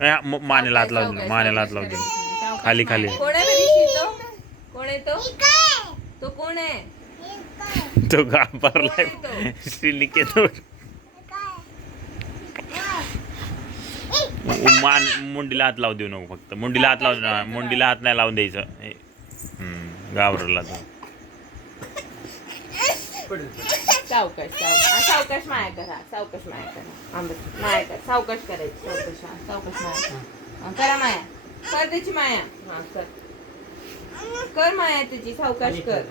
मानेला हात लावून दे, मानेला हात लावून दे. खाली खाली. कोण आहे बरी तो? कोण आहे तो? तो कोण आहे? तो घाबरलाय श्रीनिकेत. मुंडीला हात लावू देऊ नको फक्त. मुंडीला हात लावू ना, मुंडीला हात नाही लावून द्यायचं. घाबरला तो. सावकाश सावकाश सावकाश माया करा, सावकाश माया करा, माया कर, सावकाश करायची, सावकाश सावकाश माया करा, माया कर त्याची माया. हा कर, कर माया त्याची, सावकाश कर.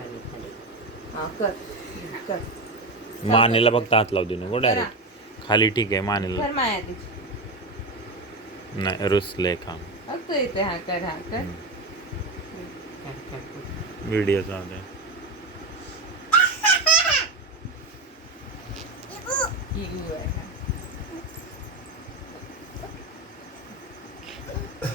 हा कर कर. मानेला फक्त हात लावू देऊ नको डायरेक्ट. खाली ठीक आहे मानेला. कर माया त्याची. नाही रुसले काम. फक्त येते. हा कर, हा कर. व्हिडिओ चालू आहे.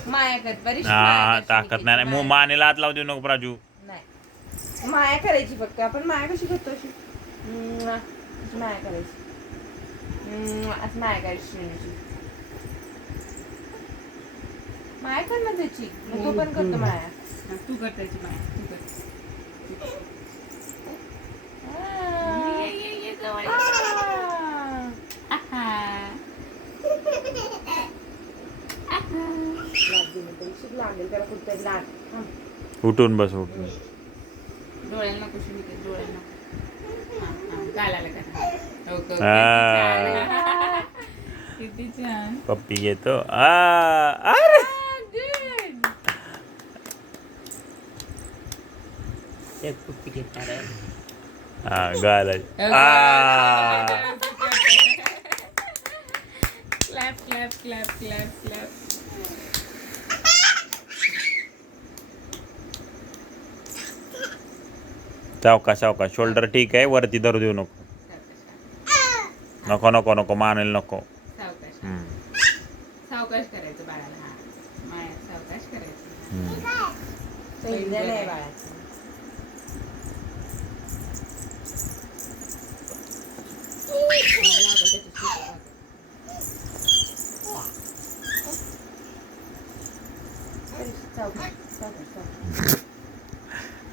माया कर बरी. हा ताकद नाही. मानेला हात लावू देऊ नको प्राजू. नाही माया करायची फक्त. आपण माया कशी करतो अशी माया करायची. असं माया करायची. माया कर ना त्याची. मग तो पण करतो माया. तू कर त्याची माया. तू कर. उठून बस उठून. डोळ्यांना कुशी डोळ्यांना गालाला किती छान पप्पी घेतो. गाला. Clap clap clap clap clap. सावकाश सावकाश. शोल्डर ठीक आहे, वरती धरू देऊ नको. नको नको नको मानेल नको. सावकाश करायचं बाळाला. हा माया सावकाश करायचं. बाळाचं.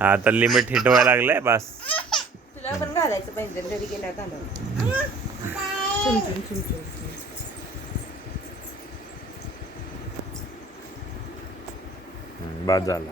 आता लिमिट हिट व्हायला लागलंय बस. तुला पण घालायचं पाहिजे घरी गेल्या घालून. बाद झाला.